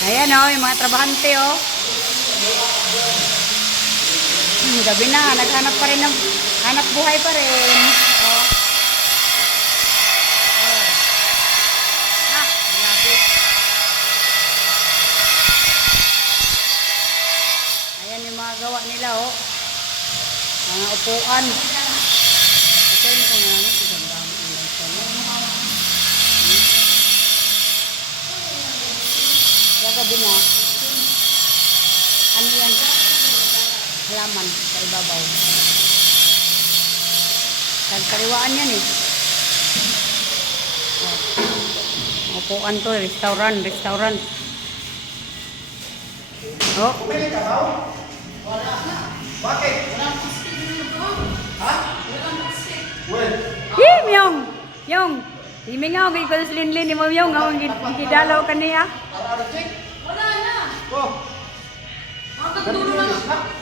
Ayan oh, yung mga trabahante oh. Hmm, gabi na, naghanap pa rin ng hanap buhay pa rin. Oh. Oh. Ah. Ayan yung mga gawa nila oh. Mga upuan. Gagabi na. Ano yan? Halaman sa ibabaw. Tagkariwaan yan eh. Oh. Upuan to, restaurant, restaurant. Oh. Hi, Myong! Myong! Himingaw, kay ko sa linlin ni mo, Myong. Ang gidalaw ka niya. Wala na. Oh, Ang kagdulo na. Di ba may doon sa may isdaan, may palengke lang 报告拿个凳子往那一